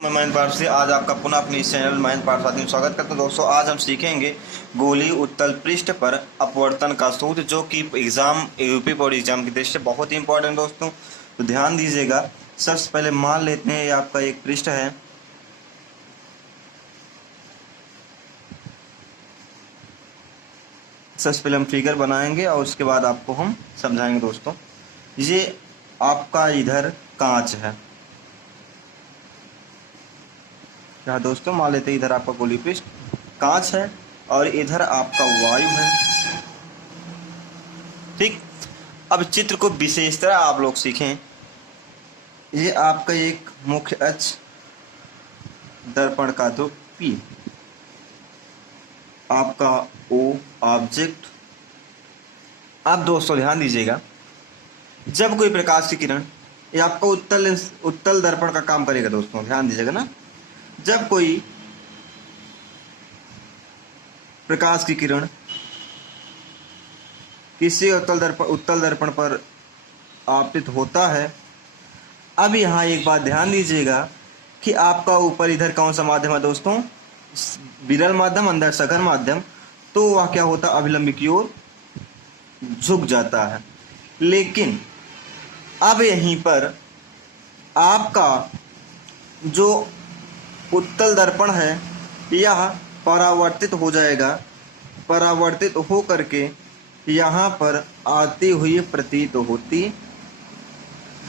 मैं महेंद्र पाठ से आज आपका पुनः अपने इस चैनल महेंद्र पाठ में स्वागत करता हूं। दोस्तों आज हम सीखेंगे गोलीय उत्तल पृष्ठ पर अपवर्तन का सूत्र, जो कि एग्जाम यूपी बोर्ड एग्जाम की दृष्टि से बहुत ही इंपॉर्टेंट दोस्तों, तो ध्यान दीजिएगा। सबसे पहले मान लेते हैं ये आपका एक पृष्ठ है। सबसे पहले हम फिगर बनाएंगे और उसके बाद आपको हम समझाएंगे। दोस्तों ये आपका इधर कांच है, क्या दोस्तों, मान लेते हैं इधर आपका गोलीय पृष्ठ कांच है और इधर आपका वायु है। ठीक, अब चित्र को विशेषतः आप लोग सीखें। ये आपका एक मुख्य अक्ष, दर्पण का ध्रुव P, आपका O ऑब्जेक्ट। अब दोस्तों ध्यान दीजिएगा, जब कोई प्रकाश की किरण, ये आपका उत्तल दर्पण का काम करेगा। दोस्तों ध्यान दीजिएगा ना, जब कोई प्रकाश की किरण किसी उत्तल दर्पण पर आपतित होता है। अब यहाँ एक बात ध्यान दीजिएगा कि आपका ऊपर इधर कौन सा माध्यम है दोस्तों, विरल माध्यम, अंदर सघन माध्यम, तो वह क्या होता है, अभिलंब की ओर झुक जाता है। लेकिन अब यहीं पर आपका जो उत्तल दर्पण है यह परावर्तित हो जाएगा, परावर्तित हो करके यहाँ पर आती हुई प्रतीत होती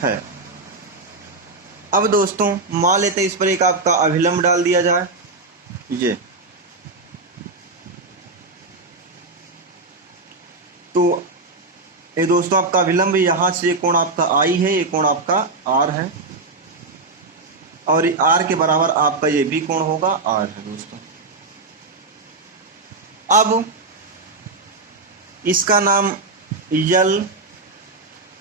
है। अब दोस्तों मान लेते हैं इस पर एक आपका अभिलंब डाल दिया जाए। ये तो ये दोस्तों आपका अभिलंब, यहाँ से ये कोण आपका I है, ये कोण आपका R है और R के बराबर आपका ये भी कोण होगा R है दोस्तों। अब इसका नाम यल,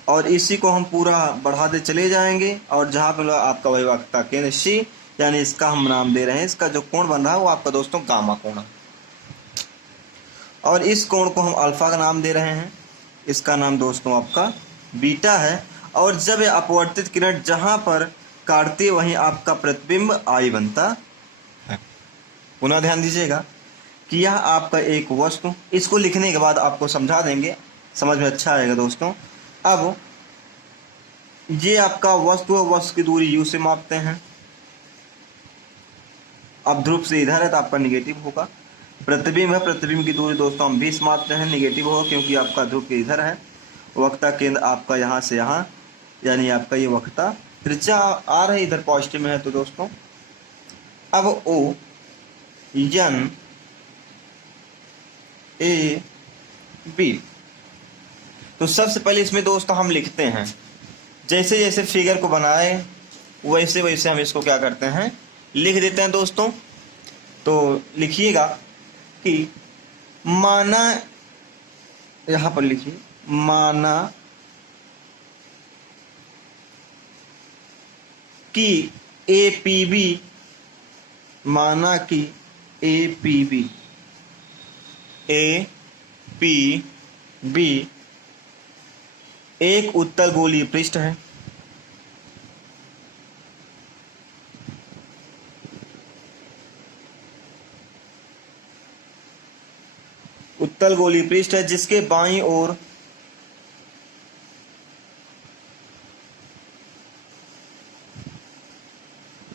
और इसी को हम पूरा बढ़ाते चले जाएंगे और जहां पर आपका वक्रता केंद्र C, यानी इसका हम नाम दे रहे हैं, इसका जो कोण बन रहा है वो आपका दोस्तों गामा कोण है, और इस कोण को हम अल्फा का नाम दे रहे हैं, इसका नाम दोस्तों आपका बीटा है। और जब यह अपवर्तित किरण जहां पर काटती है वहीं आपका प्रतिबिंब I बनता है। पुनः ध्यान दीजिएगा कि यह आपका एक वस्तु, इसको लिखने के बाद आपको समझा देंगे, समझ में अच्छा आएगा दोस्तों। अब ये आपका वस्तु है, वस्तु की दूरी U से मापते हैं। अब ध्रुव से इधर है तो आपका निगेटिव होगा। प्रतिबिंब है, प्रतिबिंब की दूरी दोस्तों हम 20 मापते हैं, निगेटिव होगा क्योंकि आपका ध्रुव के इधर है। वक्रता केंद्र आपका यहाँ से यहाँ, यानी आपका ये वक्रता त्रिज्या आ रही इधर पॉजिटिव में है। तो दोस्तों अब O N A B, तो सबसे पहले इसमें दोस्तों हम लिखते हैं, जैसे जैसे फिगर को बनाए वैसे वैसे हम इसको क्या करते हैं, लिख देते हैं दोस्तों। तो लिखिएगा कि माना, यहां पर लिखिए, माना कि APB, माना कि APB एक उत्तल गोलीय पृष्ठ है। उत्तल गोलीय पृष्ठ है जिसके बाईं ओर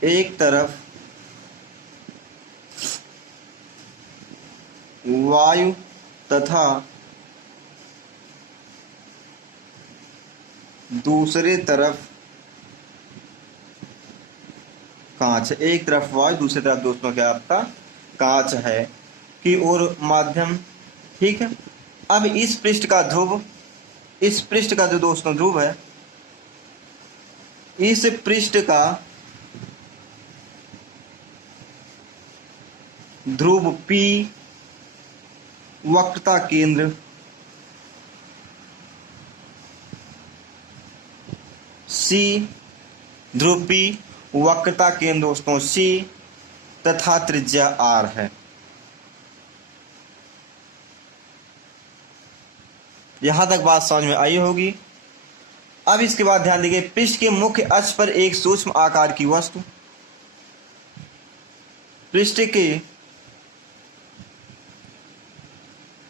एक तरफ वायु तथा दूसरे तरफ कांच है। एक तरफ वायु, दूसरी तरफ दोस्तों क्या आपका कांच है की ओर माध्यम। ठीक है, अब इस पृष्ठ का ध्रुव, इस पृष्ठ का जो दोस्तों ध्रुव है, इस पृष्ठ का ध्रुव P, वक्रता केंद्र C, ध्रुव P, वक्रता केंद्र दोस्तों C तथा त्रिज्या R है। यहां तक बात समझ में आई होगी। अब इसके बाद ध्यान दीजिए, पृष्ठ के मुख्य अक्ष पर एक सूक्ष्म आकार की वस्तु, पृष्ठ के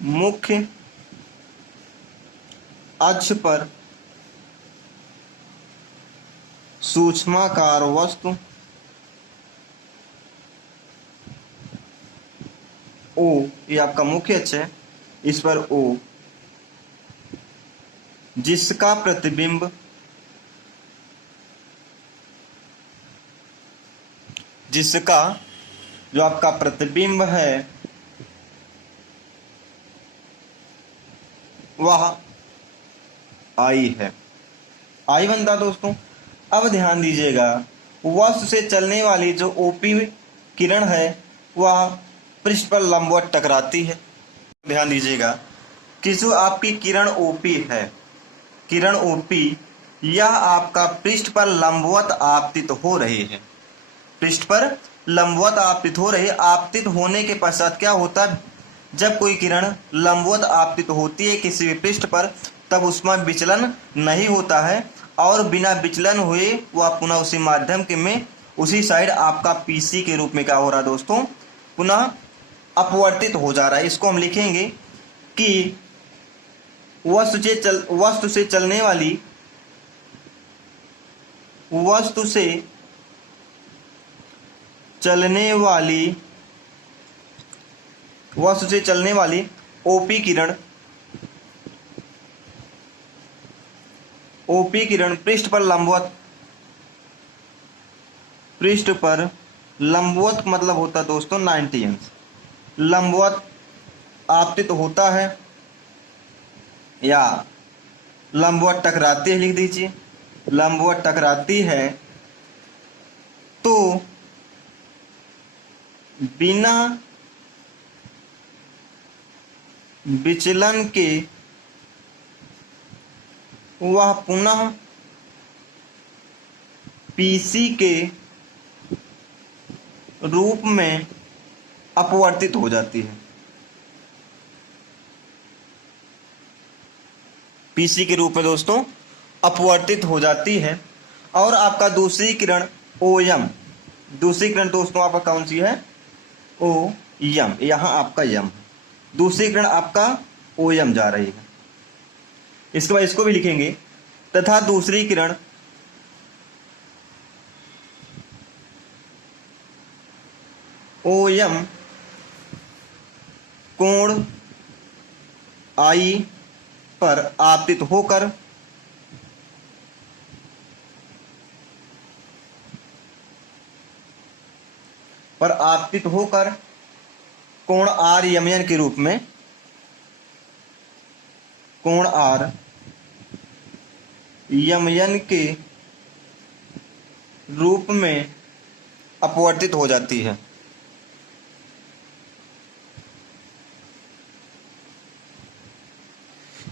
मुख्य अक्ष पर सूक्ष्माकार वस्तु O, ये आपका मुख्य अक्ष है, इस पर O, जिसका प्रतिबिंब जो आपका प्रतिबिंब है वह I है। I बनता दोस्तों। अब ध्यान दीजिएगा, वस्तु से चलने वाली जो OP किरण है वह पृष्ठ पर लंबवत टकराती है। ध्यान दीजिएगा कि जो आपकी किरण OP है, किरण OP यह आपका पृष्ठ पर लंबवत आपतित हो रही है। पृष्ठ पर लंबवत आपतित हो रही है। आपतित होने के पश्चात क्या होता है, जब कोई किरण लंबवत आपतित होती है किसी भी पृष्ठ पर, तब उसमें विचलन नहीं होता है और बिना विचलन हुए वह पुनः उसी माध्यम के में उसी साइड आपका PC के रूप में क्या हो रहा है दोस्तों, पुनः अपवर्तित हो जा रहा है। इसको हम लिखेंगे कि वस्तु से चलने वाली OP किरण पृष्ठ पर लंबवत मतलब होता है दोस्तों 90 अंश लंबवत आपतित होता है या लंबवत टकराती है, लिख दीजिए लंबवत टकराती है, तो बिना विचलन के वह पुनः PC के रूप में अपवर्तित हो जाती है। PC के रूप में दोस्तों अपवर्तित हो जाती है। और आपका दूसरी किरण OM, दूसरी किरण दोस्तों आपका कौन सी है, OM, यहाँ आपका यम, दूसरी किरण आपका OM जा रही है। इसके बाद इसको भी लिखेंगे, तथा दूसरी किरण OM कोण I पर आपतित होकर कोण R यमयन के रूप में, कोण R यमयन के रूप में अपवर्तित हो जाती है।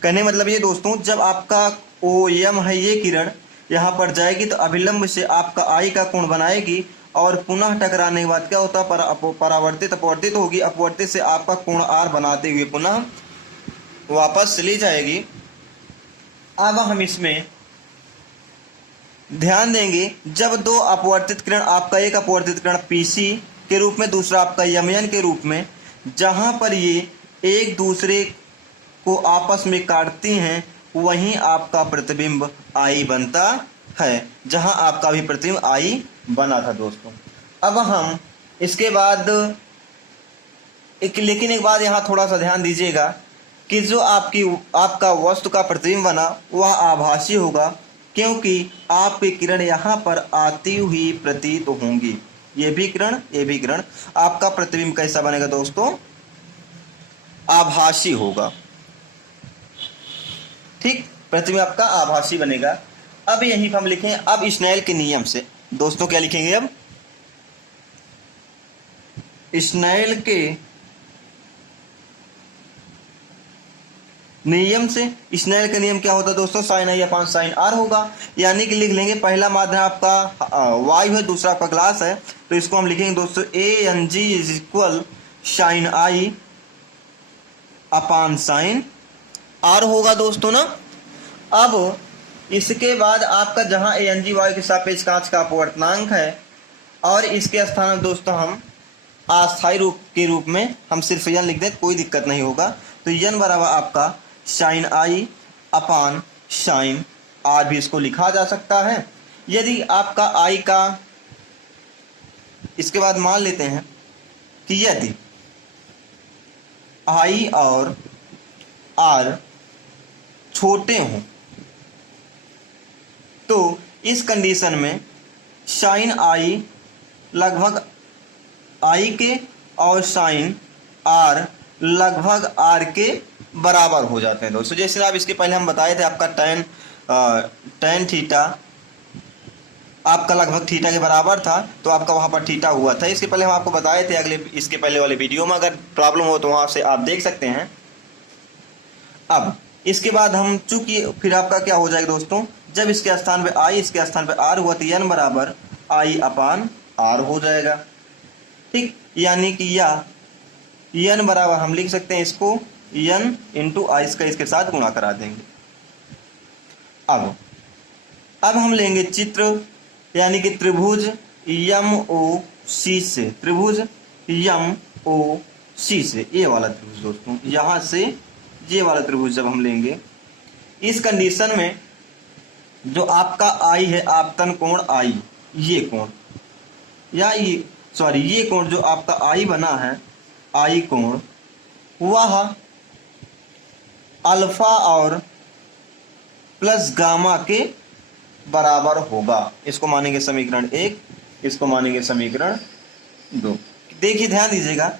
कहने मतलब ये दोस्तों, जब आपका OM है ये किरण यहाँ पर जाएगी तो अभिलंब से आपका I का कोण बनाएगी और पुनः टकराने के बाद क्या होता है, परावर्तित अपवर्तित होगी। अपवर्तित से आपका कोण R बनाते हुए पुनः वापस चली जाएगी। अब हम इसमें ध्यान देंगे, जब दो अपवर्तित किरण, आपका एक अपवर्तित किरण PC के रूप में, दूसरा आपका यमयन के रूप में, जहां पर ये एक दूसरे को आपस में काटती हैं, वहीं आपका प्रतिबिंब I बनता है, जहां आपका भी प्रतिबिंब I बना था दोस्तों। अब हम इसके बाद लेकिन एक बात यहाँ थोड़ा सा ध्यान दीजिएगा कि जो आपका वस्तु का प्रतिबिंब बना वह आभासी होगा, क्योंकि आपकी किरण यहाँ पर आती हुई प्रतीत होंगी। ये भी किरण, आपका प्रतिबिंब कैसा बनेगा दोस्तों, आभासी होगा। ठीक, प्रतिबिंब आपका आभासी बनेगा। अब यहीं पर हम लिखें, अब स्नेल के नियम से दोस्तों क्या लिखेंगे, अब स्नेल के नियम से। स्नेल का नियम क्या होता है दोस्तों, sin I upon sin R होगा। यानी कि लिख लेंगे, पहला माध्यम आपका वायु है, दूसरा आपका ग्लास है, तो इसको हम लिखेंगे दोस्तों ANG is equal sin I upon sin R होगा दोस्तों ना। अब इसके बाद आपका जहां ANG वायु के सापेक्ष कांच का अपवर्तनांक है और इसके स्थान में दोस्तों हम अस्थायी रूप के रूप में हम सिर्फ यन लिख दें, कोई दिक्कत नहीं होगा। तो यन बराबर आपका sine i upon sine r भी इसको लिखा जा सकता है। यदि आपका आई का, इसके बाद मान लेते हैं कि यदि आई और आर छोटे हों तो इस कंडीशन में साइन आई लगभग आई के और साइन आर लगभग आर के बराबर हो जाते हैं दोस्तों। जैसे आप इसके पहले हम बताए थे आपका टेन थीटा आपका लगभग थीटा के बराबर था, तो आपका वहाँ पर थीटा हुआ था। इसके पहले हम आपको बताए थे इसके पहले वाले वीडियो में, अगर प्रॉब्लम हो तो वहाँ से आप देख सकते हैं। अब इसके बाद हम चूंकि फिर आपका क्या हो जाएगा दोस्तों, जब इसके स्थान पे आई इसके स्थान पे आर हुआ तो एन बराबर आई अपान आर हो जाएगा। ठीक, यानी कि या एन बराबर हम लिख सकते हैं इसको एन इंटू आई का इसके साथ गुणा करा देंगे। अब हम लेंगे चित्र, यानी कि त्रिभुज यम ओ सी से, त्रिभुज यम ओ सी से, ये वाला त्रिभुज दोस्तों, यहां से ये वाला त्रिभुज जब हम लेंगे, इस कंडीशन में जो आपका आई है आपतन कोण आई, ये कोण या ये कोण जो आपका आई बना है, आई कोण, वह अल्फा और प्लस गामा के बराबर होगा। इसको मानेंगे समीकरण 1, इसको मानेंगे समीकरण 2। देखिए ध्यान दीजिएगा,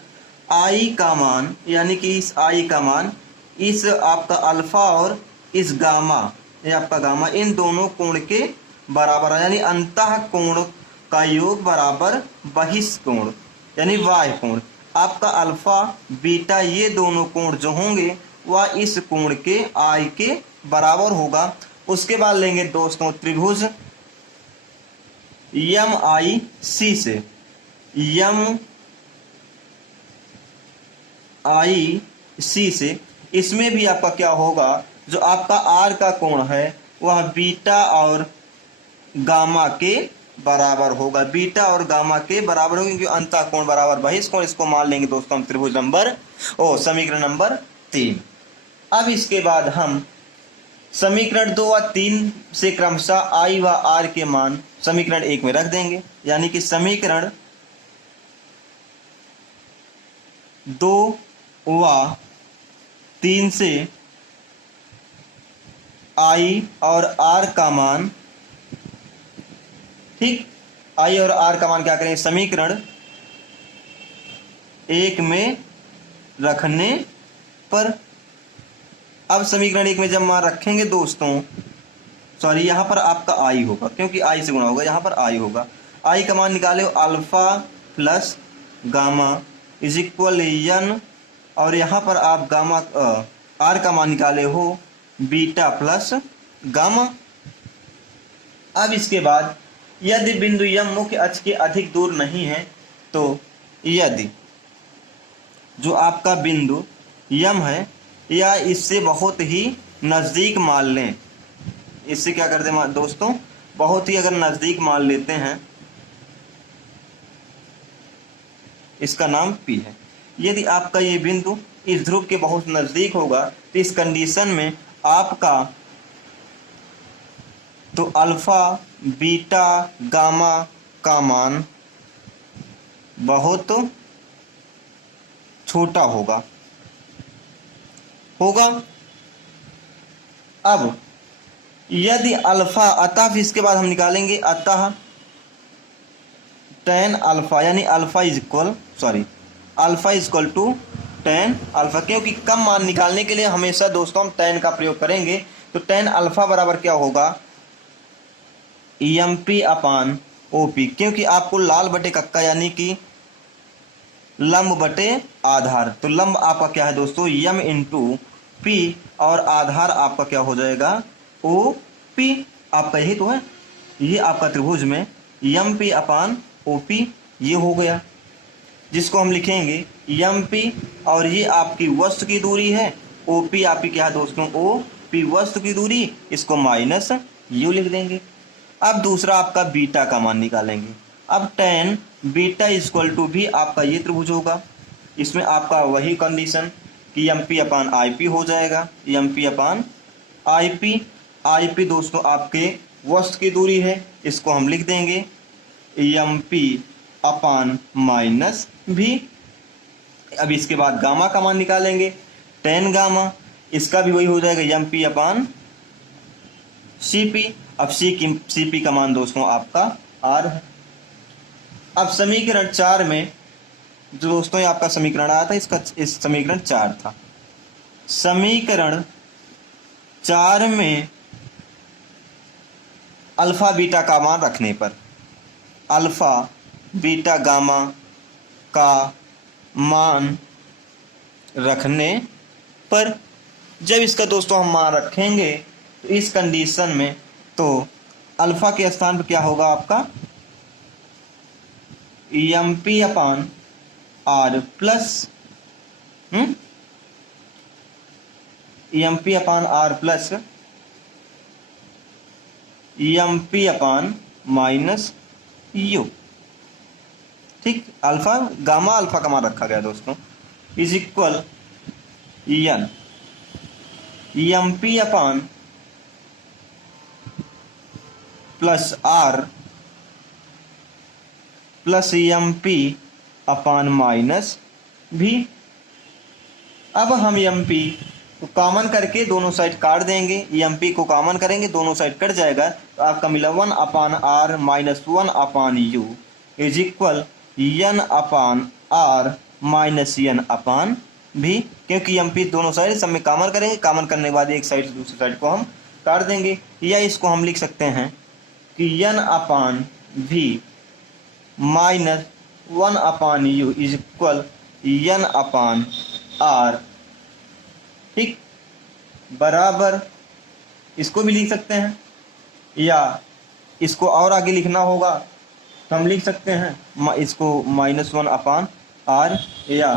आई का मान यानी कि इस आई का मान इस आपका अल्फा और इस गामा, ये आपका गामा, इन दोनों कोण के बराबर है, यानी अंतः कोण का योग बराबर बहिष्कोण यानी बाह्य कोण। आपका अल्फा बीटा ये दोनों कोण जो होंगे वह इस कोण के आई के बराबर होगा। उसके बाद लेंगे दोस्तों त्रिभुज यम आई सी से, यम आई सी से, इसमें भी आपका क्या होगा, जो आपका आर का कोण है वह बीटा और गामा के बराबर होगा, बीटा और गामा के बराबर होगा, क्योंकि अंतः कोण बराबर बहिष्कोण। इसको मान लेंगे दोस्तों हम त्रिभुज समीकरण नंबर 3। अब इसके बाद हम समीकरण 2 व 3 से क्रमशः आई व आर के मान समीकरण 1 में रख देंगे, यानी कि समीकरण 2 व 3 से आई और आर का मान, ठीक, आई और आर का मान क्या करेंगे समीकरण 1 में रखने पर। अब समीकरण 1 में जब मान रखेंगे दोस्तों, सॉरी यहाँ पर आपका आई होगा, क्योंकि आई से गुणा होगा, यहाँ पर आई होगा। आई का मान निकाले हो alpha plus gamma is equal n, और यहाँ पर आप गामा आर का मान निकाले हो बीटा प्लस गामा। अब इसके बाद यदि बिंदु यम मुख्य अक्ष के अधिक दूर नहीं है, तो यदि जो आपका बिंदु यम है या इससे बहुत ही नज़दीक मान लें, इससे क्या करते हैं दोस्तों, बहुत ही अगर नज़दीक मान लेते हैं, इसका नाम P है। यदि आपका ये बिंदु इस ध्रुव के बहुत नज़दीक होगा तो इस कंडीशन में आपका तो अल्फा बीटा गामा का मान बहुत छोटा होगा। अब यदि अल्फा, अतः इसके बाद हम निकालेंगे अतः टेन अल्फा, यानी alpha is equal to tan alpha, क्योंकि कम मान निकालने के लिए हमेशा दोस्तों हम टेन का प्रयोग करेंगे। तो टेन अल्फा बराबर क्या होगा M P upon O P, क्योंकि आपको लाल बटे कक्का यानी कि लंब बटे आधार, तो लंब आपका क्या है दोस्तों यम इंटू पी, और आधार आपका क्या हो जाएगा ओ पी, आपका यही तो है, ये आपका त्रिभुज में M P upon O P ये हो गया, जिसको हम लिखेंगे यम पी, और ये आपकी वस्तु की दूरी है, ओ पी आपकी क्या है दोस्तों ओ पी वस्तु की दूरी, इसको माइनस यू लिख देंगे। अब दूसरा आपका बीटा का मान निकालेंगे। अब टेन बीटा इक्वल टू भी आपका ये त्रिभुज होगा। इसमें आपका वही कंडीशन कि M P upon I P हो जाएगा, M P upon I P. I P दोस्तों आपके वस्तु की दूरी है, इसको हम लिख देंगे एम पी अपान माइनस भी। अब इसके बाद गामा का मान निकालेंगे, टेन गामा, इसका भी वही हो जाएगा M P upon C P. अब सी पी का मान दोस्तों आपका आर है। अब समीकरण 4 में जो दोस्तों ये आपका समीकरण आया था, इस समीकरण 4 था। समीकरण 4 में अल्फा बीटा का मान रखने पर, अल्फा बीटा गामा का मान रखने पर, जब इसका दोस्तों हम मान रखेंगे तो इस कंडीशन में तो अल्फा के स्थान पर क्या होगा आपका M P upon r plus M P upon r plus M P upon minus u. ठीक, अल्फा गामा अल्फा का मान रखा गया दोस्तों, is equal n M P upon plus r plus M P upon minus भी। अब हम M P को कॉमन करके दोनों साइड काट देंगे, एम पी को कॉमन करेंगे, दोनों साइड कट जाएगा, तो आपका मिला 1 upon are minus 1 upon you is equal N upon are minus N upon भी। क्योंकि एम पी दोनों साइड सब में कॉमन करेंगे, कॉमन करने के बाद एक साइड से दूसरी साइड को हम काट देंगे। या इसको हम लिख सकते हैं कि एन अपान भी minus 1 upon you is equal N upon r. ठीक, बराबर इसको भी लिख सकते हैं, या इसको और आगे लिखना होगा तो हम लिख सकते हैं इसको -1 अपान आर या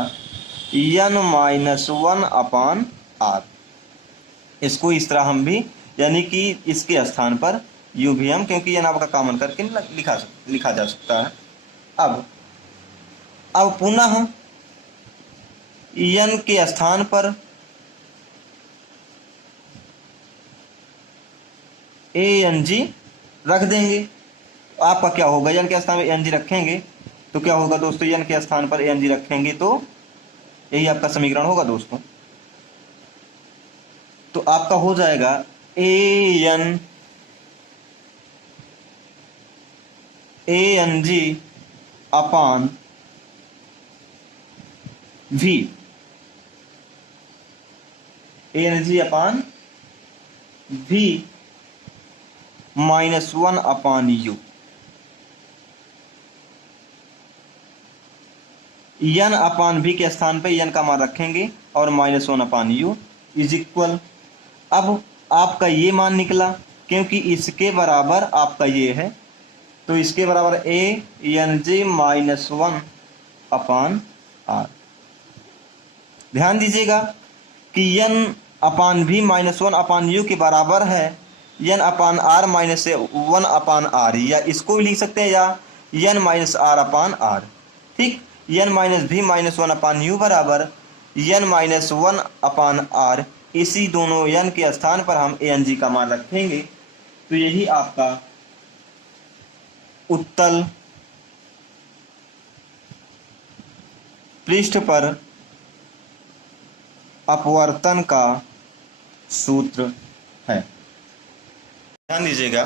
एन -1 अपान आर। इसको इस तरह हम भी, यानी कि इसके स्थान पर यू भी हम, क्योंकि एन आपका कॉमन करके लिखा जा सकता है। अब पुनः एन के स्थान पर ए एन जी रख देंगे। तो आपका क्या होगा, एन के स्थान पर एन जी रखेंगे तो क्या होगा दोस्तों, एन के स्थान पर एन जी रखेंगे तो यही आपका समीकरण होगा दोस्तों। तो आपका हो जाएगा ए एन जी अपान भी, ए एन जी अपान भी -1 अपान यू। एन अपान भी के स्थान पे एन का मान रखेंगे और -1 अपान यू इज इक्वल। अब आपका ये मान निकला, क्योंकि इसके बराबर आपका ये है, तो इसके बराबर A N G -1 upon are. ध्यान दीजिएगा कि एन अपान भी -1 अपान यू के बराबर है n upon are minus 1 upon r, या इसको भी लिख सकते हैं या एन -r अपान आर। ठीक, एन माइनस भी -1 अपान यू बराबर एन -1 अपान आर। इसी दोनों एन के स्थान पर हम ए एन जी का मान रखेंगे, तो यही आपका उत्तल पृष्ठ पर अपवर्तन का सूत्र है। ध्यान दीजिएगा,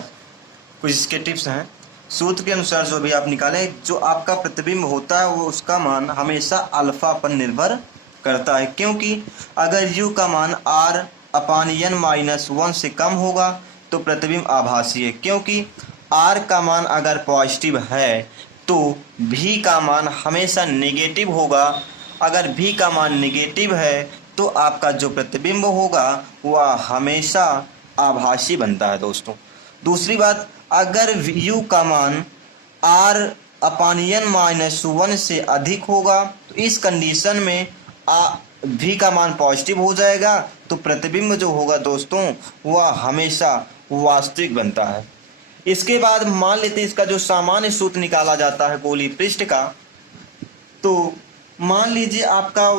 कुछ इसके टिप्स हैं। सूत्र के अनुसार जो भी आप निकालें, जो आपका प्रतिबिंब होता है वो उसका मान हमेशा अल्फा पर निर्भर करता है, क्योंकि अगर यू का मान r अपान एन -1 से कम होगा तो प्रतिबिंब आभासी है, क्योंकि r का मान अगर पॉजिटिव है तो v का मान हमेशा नेगेटिव होगा। अगर v का मान नेगेटिव है तो आपका जो प्रतिबिंब होगा वह हमेशा आभासी बनता है दोस्तों। दूसरी बात, अगर u का मान r अपान एन -1 से अधिक होगा तो इस कंडीशन में v का मान पॉजिटिव हो जाएगा, तो प्रतिबिंब जो होगा दोस्तों वह हमेशा वास्तविक बनता है। इसके बाद मान लेते हैं इसका जो सामान्य सूत्र निकाला जाता है गोलीय पृष्ठ का। तो मान लीजिए आपका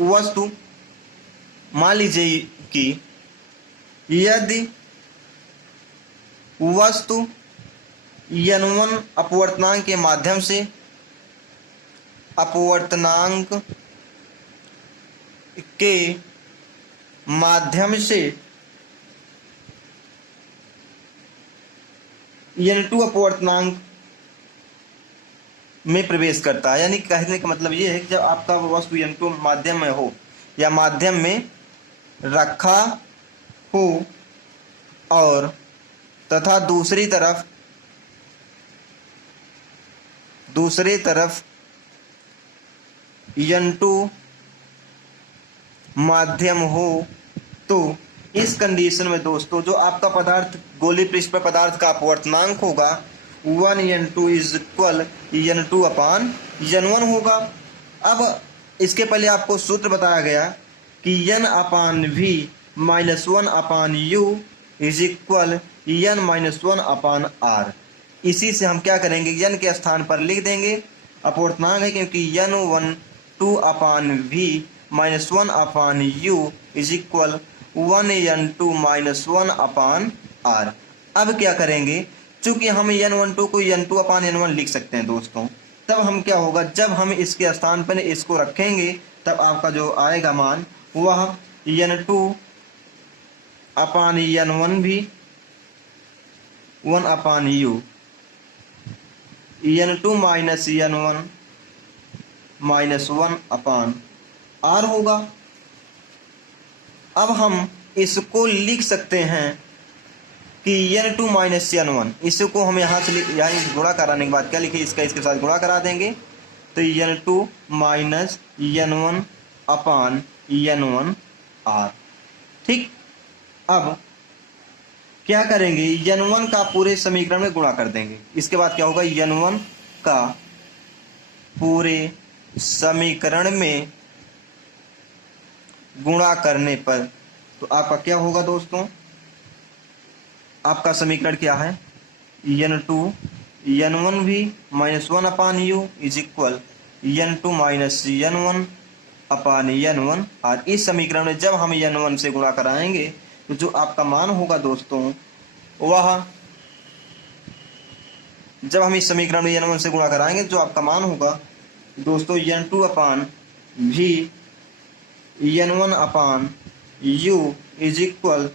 वस्तु, मान लीजिए कि यदि वस्तु n1 अपवर्तनांक के माध्यम से, अपवर्तनांक के माध्यम से n2 अपवर्तनांक में प्रवेश करता है, यानी कहने का मतलब ये है कि जब आपका वस्तु n2 माध्यम में हो या माध्यम में रखा हो और तथा दूसरी तरफ n2 माध्यम हो, तो इस कंडीशन में दोस्तों जो आपका पदार्थ गोलीय पृष्ठ पर पदार्थ का अपवर्तनांक होगा 1n2 is equal n2 upon n1 होगा। अब इसके पहले आपको सूत्र बताया गया कि n upon v minus 1 upon u is equal n minus 1 upon r। इसी से हम क्या करेंगे, n के स्थान पर लिख देंगे, अपवर्तनांक है क्योंकि n1 2 upon v minus 1 upon u is equal 1n2 minus 1 upon r। अब क्या करेंगे, चूंकि हम n12 को n2 अपान n1 लिख सकते हैं दोस्तों, तब हम क्या होगा, जब हम इसके स्थान पर इसको रखेंगे तब आपका जो आएगा मान वह n2 अपान n1 भी 1 अपान u, n2 minus n1 minus 1 अपान r होगा। अब हम इसको लिख सकते हैं कि n2 माइनस n1, इसको हम यहाँ से यहाँ गुणा कराने के बाद क्या लिखे, इसका इसके साथ गुणा करा देंगे तो n2 माइनस n1 अपान n1 r। ठीक, अब क्या करेंगे, n1 का पूरे समीकरण में गुणा कर देंगे। इसके बाद क्या होगा, n1 का पूरे समीकरण में गुणा करने पर तो आपका क्या होगा दोस्तों, आपका समीकरण क्या है, n2 n1 भी minus 1 upon u is equal n2 minus n1 upon n1 और इस समीकरण में जब हम n1 से गुणा कराएंगे तो जो आपका मान होगा दोस्तों वह, जब हम इस समीकरण में n1 से गुणा कराएंगे जो आपका मान होगा दोस्तों n2 upon v n1 upon u is equal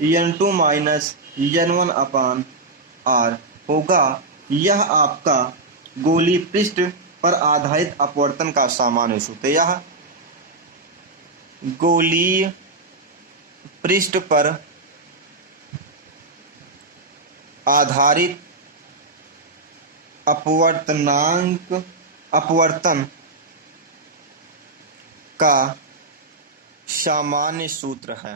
n2 minus n1 upon r होगा। यह आपका गोलीय पृष्ठ पर आधारित अपवर्तन का सामान्य सूत्र, यह गोलीय पृष्ठ पर आधारित अपवर्तन का सामान्य सूत्र है।